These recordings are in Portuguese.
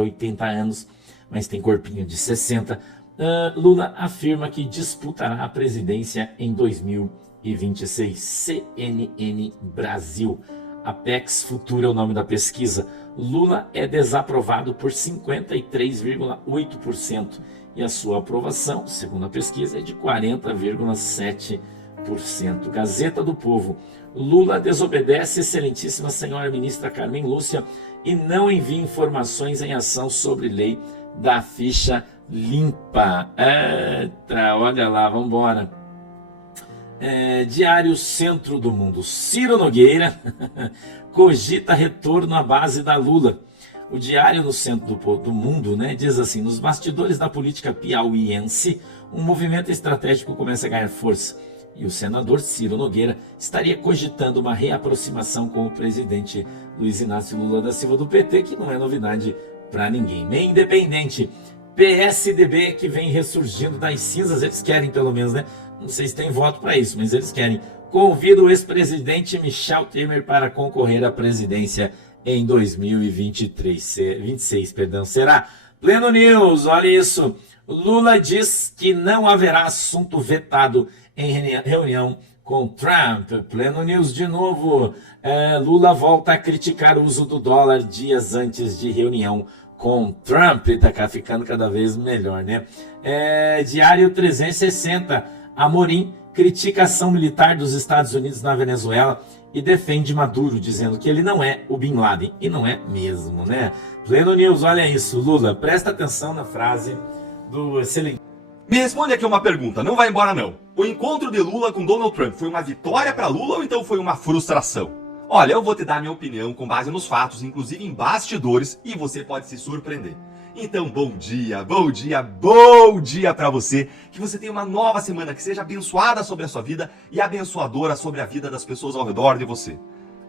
80 anos, mas tem corpinho de 60. Lula afirma que disputará a presidência em 2026. CNN Brasil. Apex Futura é o nome da pesquisa. Lula é desaprovado por 53,8% e a sua aprovação, segundo a pesquisa, é de 40,7%. Gazeta do Povo. Lula desobedece excelentíssima senhora ministra Carmen Lúcia e não envia informações em ação sobre lei da ficha limpa. Eita, olha lá, vamos embora. Diário Centro do Mundo. Ciro Nogueira cogita retorno à base da Lula. O Diário no Centro do Mundo, né, diz assim: nos bastidores da política piauiense, um movimento estratégico começa a ganhar força. E o senador Ciro Nogueira estaria cogitando uma reaproximação com o presidente Luiz Inácio Lula da Silva do PT, que não é novidade para ninguém. Meio Independente. PSDB que vem ressurgindo das cinzas, eles querem pelo menos, né? Não sei se tem voto para isso, mas eles querem. Convida o ex-presidente Michel Temer para concorrer à presidência em 2026. Será? Pleno News, olha isso. Lula diz que não haverá assunto vetado em reunião com Trump. Pleno News de novo. Lula volta a criticar o uso do dólar dias antes de reunião com Trump. Tá ficando cada vez melhor, né? Diário 360. Amorim critica a ação militar dos Estados Unidos na Venezuela e defende Maduro, dizendo que ele não é o Bin Laden. E não é mesmo, né? Pleno News, olha isso. Lula, presta atenção na frase do excelente. Me responde aqui uma pergunta, não vai embora não. O encontro de Lula com Donald Trump foi uma vitória para Lula ou então foi uma frustração? Olha, eu vou te dar minha opinião com base nos fatos, inclusive em bastidores, e você pode se surpreender. Então, bom dia para você. Que você tenha uma nova semana que seja abençoada sobre a sua vida e abençoadora sobre a vida das pessoas ao redor de você.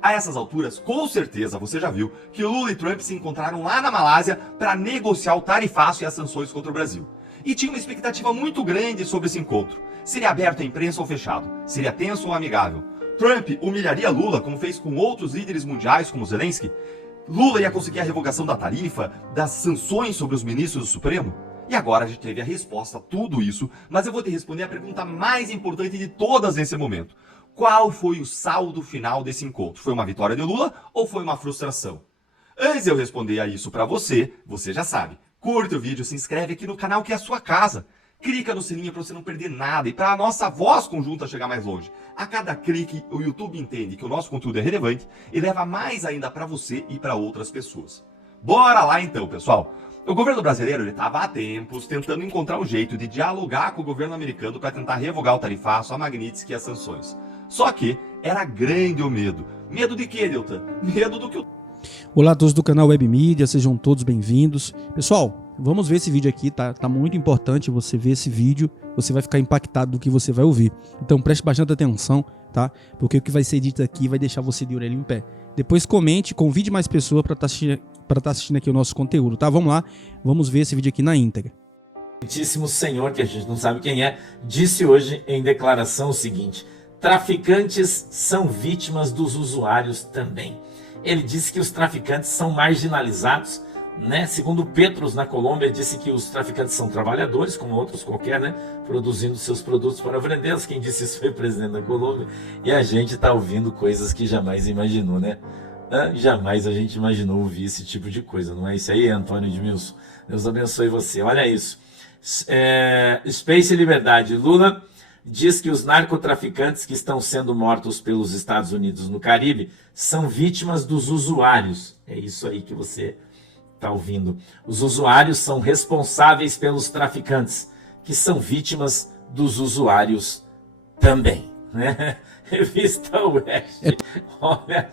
A essas alturas, com certeza você já viu que Lula e Trump se encontraram lá na Malásia para negociar o tarifaço e as sanções contra o Brasil. E tinha uma expectativa muito grande sobre esse encontro. Seria aberto à imprensa ou fechado? Seria tenso ou amigável? Trump humilharia Lula, como fez com outros líderes mundiais, como Zelensky? Lula ia conseguir a revogação da tarifa, das sanções sobre os ministros do Supremo? E agora a gente teve a resposta a tudo isso, mas eu vou te responder a pergunta mais importante de todas nesse momento. Qual foi o saldo final desse encontro? Foi uma vitória de Lula ou foi uma frustração? Antes de eu responder a isso para você, você já sabe. Curte o vídeo, se inscreve aqui no canal que é a sua casa. Clica no sininho para você não perder nada e para a nossa voz conjunta chegar mais longe. A cada clique, o YouTube entende que o nosso conteúdo é relevante e leva mais ainda para você e para outras pessoas. Bora lá então, pessoal! O governo brasileiro estava há tempos tentando encontrar um jeito de dialogar com o governo americano para tentar revogar o tarifaço, a Magnitsky e as sanções. Só que era grande o medo. Medo de quê, Deltan? Medo do que o... Olá a todos do canal Web Mídia, sejam todos bem-vindos. Pessoal, vamos ver esse vídeo aqui, tá muito importante você ver esse vídeo, você vai ficar impactado do que você vai ouvir. Então preste bastante atenção, tá? Porque o que vai ser dito aqui vai deixar você de orelha em pé. Depois comente, convide mais pessoas para estar assistindo aqui o nosso conteúdo, tá? Vamos lá, vamos ver esse vídeo aqui na íntegra. O Santíssimo Senhor, que a gente não sabe quem é, disse hoje em declaração o seguinte: traficantes são vítimas dos usuários também. Ele disse que os traficantes são marginalizados, né? Segundo Petros, na Colômbia, disse que os traficantes são trabalhadores, como outros qualquer, né? Produzindo seus produtos para vendê-los. Quem disse isso foi o presidente da Colômbia. E a gente está ouvindo coisas que jamais imaginou, né? Jamais a gente imaginou ouvir esse tipo de coisa, não é isso aí, Antônio Edmilson? Deus abençoe você. Olha isso. Space e Liberdade. Lula diz que os narcotraficantes que estão sendo mortos pelos Estados Unidos no Caribe são vítimas dos usuários. É isso aí que você está ouvindo. Os usuários são responsáveis pelos traficantes, que são vítimas dos usuários também, né? Revista Oeste. Olha,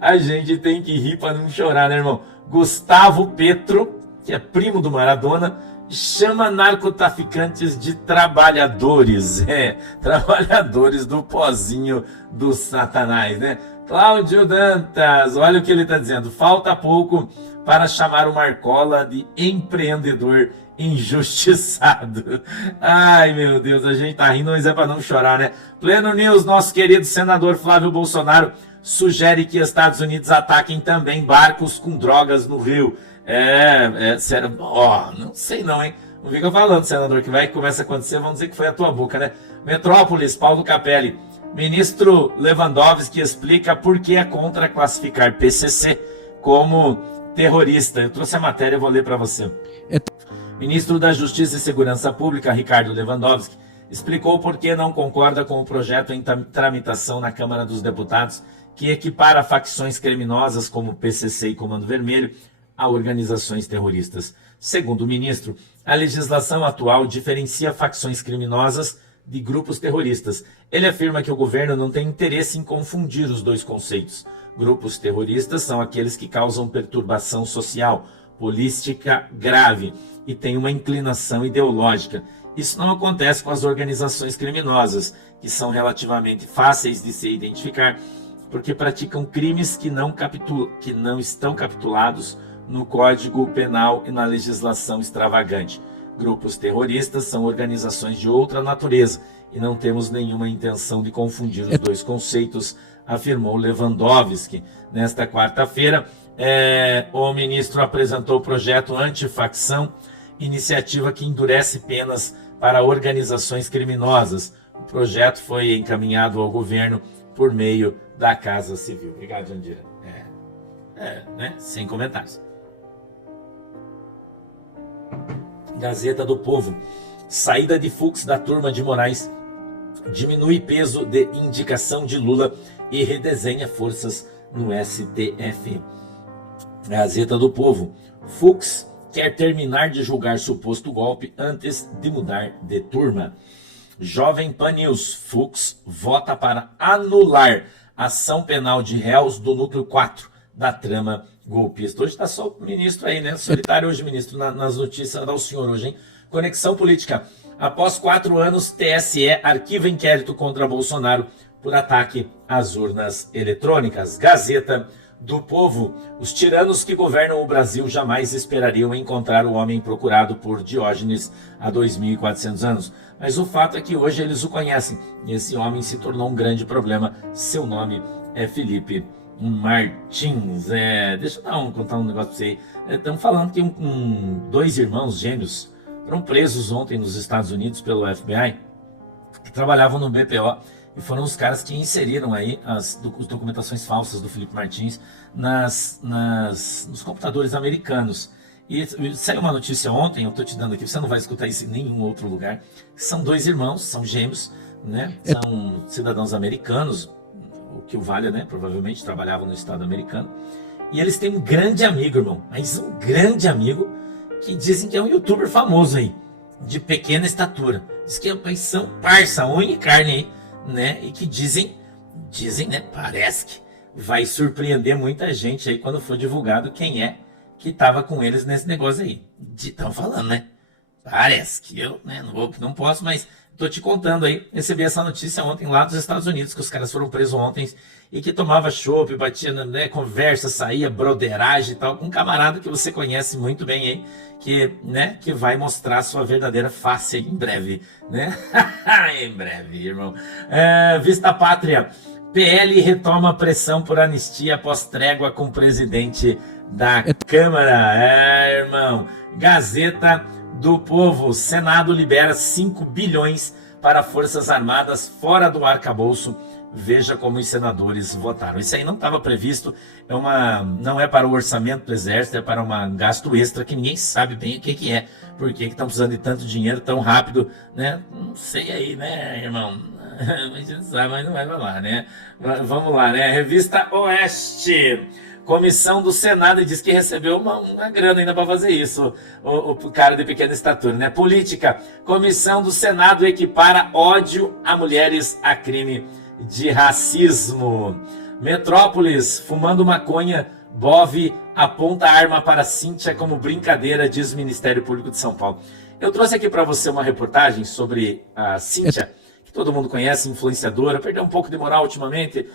a gente tem que rir para não chorar, né, irmão? Gustavo Petro, que é primo do Maradona, chama narcotraficantes de trabalhadores, trabalhadores do pozinho do Satanás, né? Cláudio Dantas, olha o que ele está dizendo: falta pouco para chamar o Marcola de empreendedor injustiçado. Ai, meu Deus, a gente tá rindo, mas é para não chorar, né? Pleno News, nosso querido senador Flávio Bolsonaro sugere que Estados Unidos ataquem também barcos com drogas no Rio. Sério, não sei não, hein? Não fica falando, senador, que vai que começa a acontecer, vamos dizer que foi a tua boca, né? Metrópolis, Paulo Capelli. Ministro Lewandowski explica por que é contra classificar PCC como terrorista. Eu trouxe a matéria, eu vou ler para você. Ministro da Justiça e Segurança Pública, Ricardo Lewandowski, explicou por que não concorda com o projeto em tramitação na Câmara dos Deputados que equipara facções criminosas como PCC e Comando Vermelho a organizações terroristas. Segundo o ministro, a legislação atual diferencia facções criminosas de grupos terroristas. Ele afirma que o governo não tem interesse em confundir os dois conceitos. Grupos terroristas são aqueles que causam perturbação social, política grave e têm uma inclinação ideológica. Isso não acontece com as organizações criminosas, que são relativamente fáceis de se identificar, porque praticam crimes que não estão capitulados no Código Penal e na legislação extravagante. Grupos terroristas são organizações de outra natureza e não temos nenhuma intenção de confundir os dois conceitos, afirmou Lewandowski. Nesta quarta-feira, o ministro apresentou o projeto Antifacção, iniciativa que endurece penas para organizações criminosas. O projeto foi encaminhado ao governo por meio da Casa Civil. Obrigado, Jandira. Sem comentários. Gazeta do Povo. Saída de Fux da turma de Moraes diminui peso de indicação de Lula e redesenha forças no STF. Gazeta do Povo. Fux quer terminar de julgar suposto golpe antes de mudar de turma. Jovem Pan News. Fux vota para anular ação penal de réus do núcleo 4 da trama golpista. Hoje está só o ministro aí, né? Solitário hoje, ministro, nas notícias. Dá o senhor hoje, hein? Conexão Política. Após 4 anos, TSE arquiva inquérito contra Bolsonaro por ataque às urnas eletrônicas. Gazeta do Povo. Os tiranos que governam o Brasil jamais esperariam encontrar o homem procurado por Diógenes há 2.400 anos. Mas o fato é que hoje eles o conhecem. E esse homem se tornou um grande problema. Seu nome é Felipe Martins. Deixa eu contar um negócio para você aí. Estão falando que dois irmãos gêmeos foram presos ontem nos Estados Unidos pelo FBI, que trabalhavam no BPO, e foram os caras que inseriram aí as documentações falsas do Felipe Martins nos computadores americanos. E saiu uma notícia ontem, eu estou te dando aqui, você não vai escutar isso em nenhum outro lugar. São dois irmãos, são gêmeos, né? São cidadãos americanos, o que o valha, né? Provavelmente trabalhavam no Estado americano. E eles têm um grande amigo, irmão, mas um grande amigo, que dizem que é um youtuber famoso aí, de pequena estatura. Diz que são parça, unha e carne aí, né? E que dizem, né? Parece que vai surpreender muita gente aí quando for divulgado quem é que estava com eles nesse negócio aí. Estão falando, né? Parece que eu, né? Não posso, mas tô te contando aí. Recebi essa notícia ontem lá dos Estados Unidos, que os caras foram presos ontem e que tomava chopp, batia, né, conversa, saía, broderagem e tal, com um camarada que você conhece muito bem aí, que vai mostrar sua verdadeira face em breve, né? Em breve, irmão. Vista Pátria. PL retoma pressão por anistia após trégua com o presidente da Câmara. Irmão. Gazeta do Povo. Senado libera 5 bilhões para Forças Armadas fora do arcabouço. Veja como os senadores votaram. Isso aí não estava previsto. Não é para o orçamento do Exército, é para um gasto extra que ninguém sabe bem o que é. Por que estão precisando de tanto dinheiro tão rápido, né? Não sei aí, né, irmão? A gente sabe, mas não vai falar, né? Vamos lá, né? Revista Oeste. Comissão do Senado diz que recebeu uma grana ainda para fazer isso. O cara de pequena estatura, né? Política. Comissão do Senado equipara ódio a mulheres a crime de racismo. Metrópolis. Fumando maconha, Bove aponta a arma para Cíntia como brincadeira, diz o Ministério Público de São Paulo. Eu trouxe aqui para você uma reportagem sobre a Cíntia, que todo mundo conhece, influenciadora, perdeu um pouco de moral ultimamente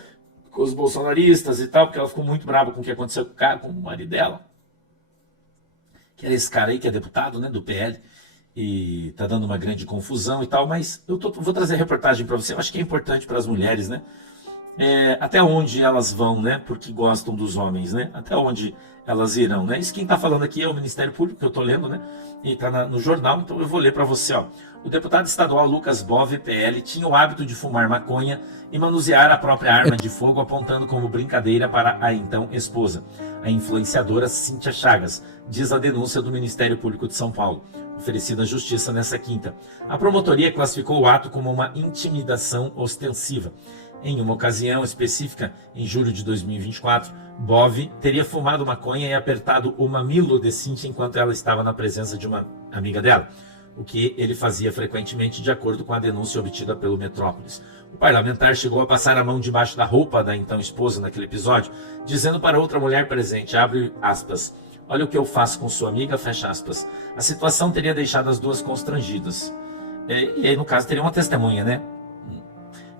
com os bolsonaristas e tal, porque ela ficou muito brava com o que aconteceu com o marido dela, que era esse cara aí que é deputado, né, do PL, e tá dando uma grande confusão e tal, mas vou trazer a reportagem para você. Eu acho que é importante para as mulheres, né? até onde elas vão, né? Porque gostam dos homens, né? Até onde elas irão, né? Isso quem está falando aqui é o Ministério Público, que eu estou lendo, né? E está no jornal, então eu vou ler para você, ó. O deputado estadual Lucas Bove, PL, tinha o hábito de fumar maconha e manusear a própria arma de fogo, apontando como brincadeira para a então esposa, a influenciadora Cíntia Chagas, diz a denúncia do Ministério Público de São Paulo, oferecida à Justiça nesta quinta. A promotoria classificou o ato como uma intimidação ostensiva. Em uma ocasião específica, em julho de 2024, Bove teria fumado maconha e apertado o mamilo de Cíntia enquanto ela estava na presença de uma amiga dela, o que ele fazia frequentemente, de acordo com a denúncia obtida pelo Metrópolis. O parlamentar chegou a passar a mão debaixo da roupa da então esposa naquele episódio, dizendo para outra mulher presente, abre aspas, olha o que eu faço com sua amiga, fecha aspas. A situação teria deixado as duas constrangidas. E aí, no caso, teria uma testemunha, né?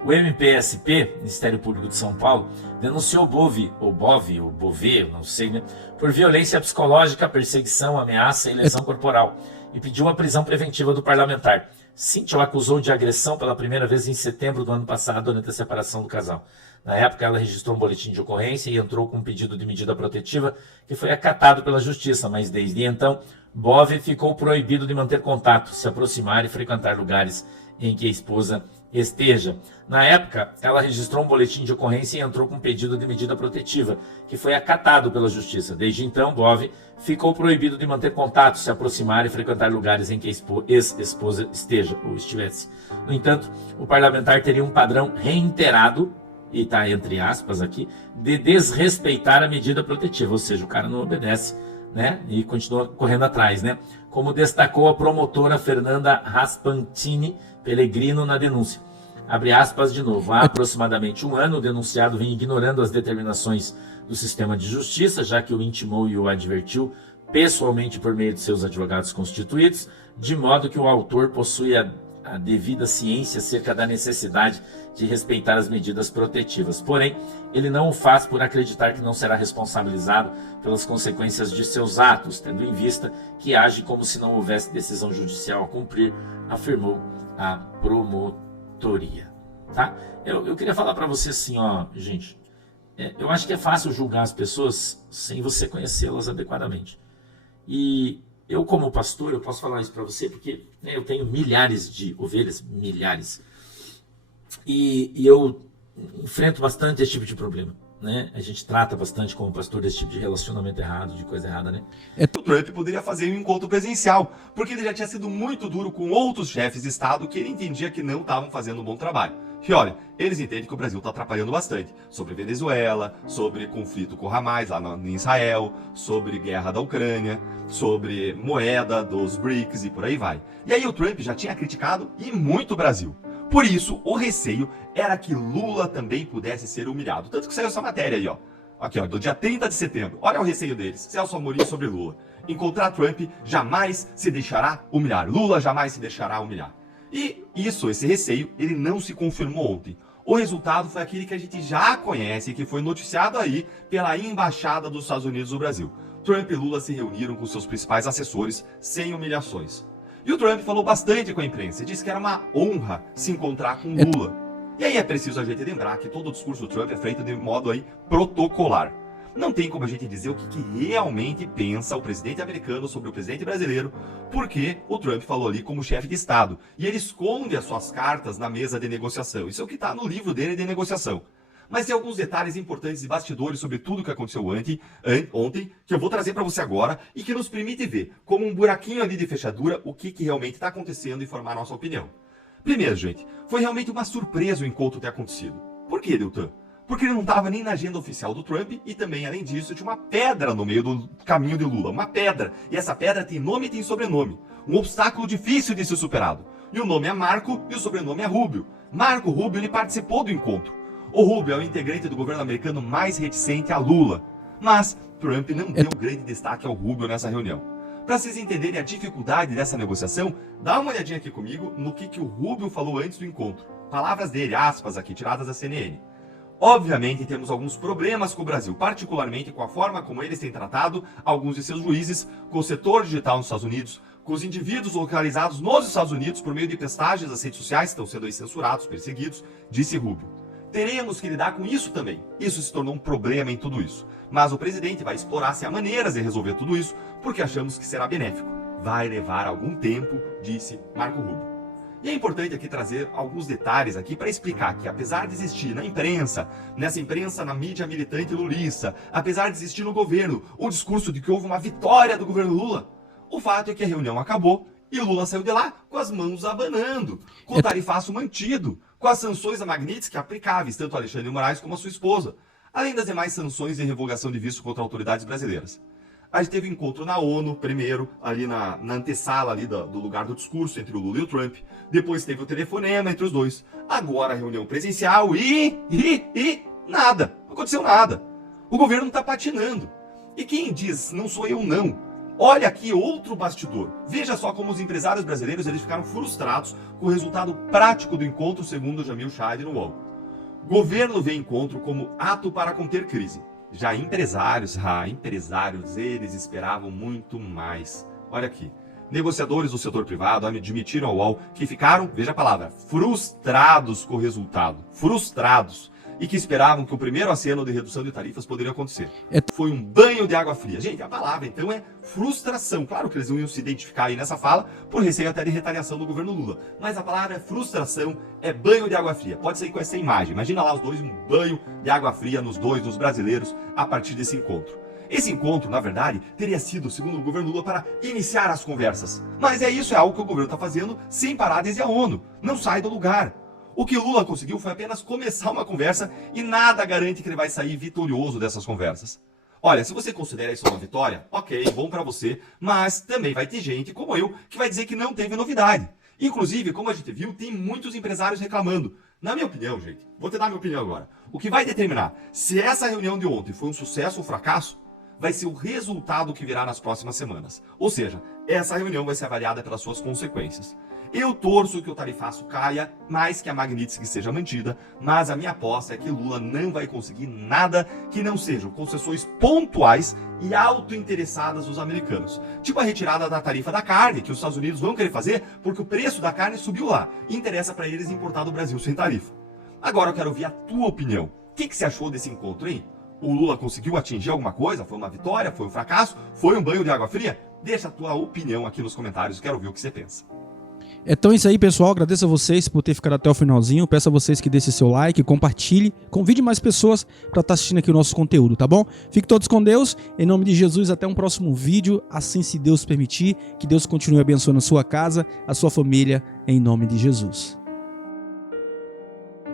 O MPSP, Ministério Público de São Paulo, denunciou Bove, não sei, né, por violência psicológica, perseguição, ameaça e lesão corporal, e pediu a prisão preventiva do parlamentar. Cíntia o acusou de agressão pela primeira vez em setembro do ano passado, durante a separação do casal. Na época, ela registrou um boletim de ocorrência e entrou com um pedido de medida protetiva que foi acatado pela Justiça, mas desde então, Bove ficou proibido de manter contato, se aproximar e frequentar lugares em que a esposa esteja. Na época, ela registrou um boletim de ocorrência e entrou com um pedido de medida protetiva, que foi acatado pela Justiça. Desde então, Bove ficou proibido de manter contato, se aproximar e frequentar lugares em que a ex-esposa esteja ou estivesse. No entanto, o parlamentar teria um padrão reiterado, e está entre aspas aqui, de desrespeitar a medida protetiva, ou seja, o cara não obedece, né, e continua correndo atrás, né, como destacou a promotora Fernanda Raspantini Pellegrino na denúncia. Abre aspas de novo. Há aproximadamente um ano, o denunciado vem ignorando as determinações do sistema de justiça, já que o intimou e o advertiu pessoalmente por meio de seus advogados constituídos, de modo que o autor possui a devida ciência acerca da necessidade de respeitar as medidas protetivas. Porém, ele não o faz por acreditar que não será responsabilizado pelas consequências de seus atos, tendo em vista que age como se não houvesse decisão judicial a cumprir, afirmou a promotoria. Tá? Eu queria falar para você assim, ó, gente, eu acho que é fácil julgar as pessoas sem você conhecê-las adequadamente. E eu, como pastor, eu posso falar isso para você porque, né, eu tenho milhares de ovelhas, milhares. E eu enfrento bastante esse tipo de problema, né? A gente trata bastante como pastor desse tipo de relacionamento errado, de coisa errada, né? O Trump poderia fazer um encontro presencial, porque ele já tinha sido muito duro com outros chefes de Estado que ele entendia que não estavam fazendo um bom trabalho. E olha, eles entendem que o Brasil está atrapalhando bastante. Sobre Venezuela, sobre conflito com Hamas lá em Israel, sobre guerra da Ucrânia, sobre moeda dos BRICS e por aí vai. E aí o Trump já tinha criticado e muito o Brasil. Por isso, o receio era que Lula também pudesse ser humilhado. Tanto que saiu essa matéria aí, ó. Aqui, ó, do dia 30 de setembro. Olha o receio deles. Celso Amorim sobre Lula. Encontrar Trump jamais se deixará humilhar. Lula jamais se deixará humilhar. E esse receio, ele não se confirmou ontem. O resultado foi aquele que a gente já conhece, que foi noticiado aí pela Embaixada dos Estados Unidos no Brasil. Trump e Lula se reuniram com seus principais assessores, sem humilhações. E o Trump falou bastante com a imprensa, disse que era uma honra se encontrar com Lula. E aí é preciso a gente lembrar que todo o discurso do Trump é feito de modo aí protocolar. Não tem como a gente dizer o que realmente pensa o presidente americano sobre o presidente brasileiro, porque o Trump falou ali como chefe de Estado. E ele esconde as suas cartas na mesa de negociação. Isso é o que está no livro dele de negociação. Mas tem alguns detalhes importantes e bastidores sobre tudo o que aconteceu ontem, que eu vou trazer para você agora e que nos permite ver, como um buraquinho ali de fechadura, o que realmente está acontecendo e formar nossa opinião. Primeiro, gente, foi realmente uma surpresa o encontro ter acontecido. Por que, Deltan? Porque ele não estava nem na agenda oficial do Trump e também, além disso, tinha uma pedra no meio do caminho de Lula. Uma pedra. E essa pedra tem nome e tem sobrenome. Um obstáculo difícil de ser superado. E o nome é Marco e o sobrenome é Rubio. Marco Rubio, ele participou do encontro. O Rubio é o integrante do governo americano mais reticente a Lula. Mas Trump não deu grande destaque ao Rubio nessa reunião. Para vocês entenderem a dificuldade dessa negociação, dá uma olhadinha aqui comigo no que o Rubio falou antes do encontro. Palavras dele, aspas aqui, tiradas da CNN. Obviamente temos alguns problemas com o Brasil, particularmente com a forma como eles têm tratado alguns de seus juízes, com o setor digital nos Estados Unidos, com os indivíduos localizados nos Estados Unidos por meio de testagens das redes sociais que estão sendo aí censurados, perseguidos, disse Rubio. teremos que lidar com isso também. Isso se tornou um problema em tudo isso. Mas o presidente vai explorar se há maneiras de resolver tudo isso, porque achamos que será benéfico. Vai levar algum tempo, disse Marco Rubio. E é importante aqui trazer alguns detalhes aqui para explicar que, apesar de existir na imprensa, na mídia militante lulista, apesar de existir no governo o discurso de que houve uma vitória do governo Lula, o fato é que a reunião acabou e Lula saiu de lá com as mãos abanando, com o tarifaço mantido, com as sanções da Magnitsky aplicáveis, tanto a Alexandre de Moraes como a sua esposa, além das demais sanções de revogação de visto contra autoridades brasileiras. A gente teve um encontro na ONU, primeiro, ali na antessala ali do lugar do discurso entre o Lula e o Trump. Depois teve o telefonema entre os dois. Agora a reunião presencial e nada. Não aconteceu nada. O governo está patinando. E quem diz, não sou eu não. Olha aqui outro bastidor. Veja só como os empresários brasileiros eles ficaram frustrados com o resultado prático do encontro, segundo Jamil Chad no UOL. Governo vê encontro como ato para conter crise. Já empresários, eles esperavam muito mais. Olha aqui, negociadores do setor privado admitiram ao UOL que ficaram, veja a palavra, frustrados com o resultado. Frustrados. E que esperavam que o primeiro aceno de redução de tarifas poderia acontecer. Foi um banho de água fria. Gente, a palavra então é frustração. Claro que eles não iam se identificar aí nessa fala, por receio até de retaliação do governo Lula. Mas a palavra é frustração, é banho de água fria. Pode sair com essa imagem. Imagina lá os dois, um banho de água fria nos brasileiros, a partir desse encontro. Esse encontro, na verdade, teria sido, segundo o governo Lula, para iniciar as conversas. Mas é algo que o governo está fazendo sem parar desde a ONU. Não sai do lugar. O que Lula conseguiu foi apenas começar uma conversa e nada garante que ele vai sair vitorioso dessas conversas. Olha, se você considera isso uma vitória, ok, bom pra você, mas também vai ter gente, como eu, que vai dizer que não teve novidade. Inclusive, como a gente viu, tem muitos empresários reclamando. Na minha opinião, gente, vou te dar a minha opinião agora. O que vai determinar se essa reunião de ontem foi um sucesso ou fracasso, vai ser o resultado que virá nas próximas semanas. Ou seja, essa reunião vai ser avaliada pelas suas consequências. Eu torço que o tarifaço caia, mais que a Magnitsky seja mantida, mas a minha aposta é que Lula não vai conseguir nada que não sejam concessões pontuais e autointeressadas dos americanos. Tipo a retirada da tarifa da carne, que os Estados Unidos vão querer fazer porque o preço da carne subiu lá e interessa para eles importar do Brasil sem tarifa. Agora eu quero ouvir a tua opinião. O que você achou desse encontro, hein? O Lula conseguiu atingir alguma coisa? Foi uma vitória? Foi um fracasso? Foi um banho de água fria? Deixa a tua opinião aqui nos comentários, quero ouvir o que você pensa. Então é isso aí, pessoal. Agradeço a vocês por ter ficado até o finalzinho. Peço a vocês que deixem seu like, compartilhe, convide mais pessoas para estar assistindo aqui o nosso conteúdo, tá bom? Fiquem todos com Deus. Em nome de Jesus, até um próximo vídeo. Assim, se Deus permitir, que Deus continue abençoando a sua casa, a sua família, em nome de Jesus.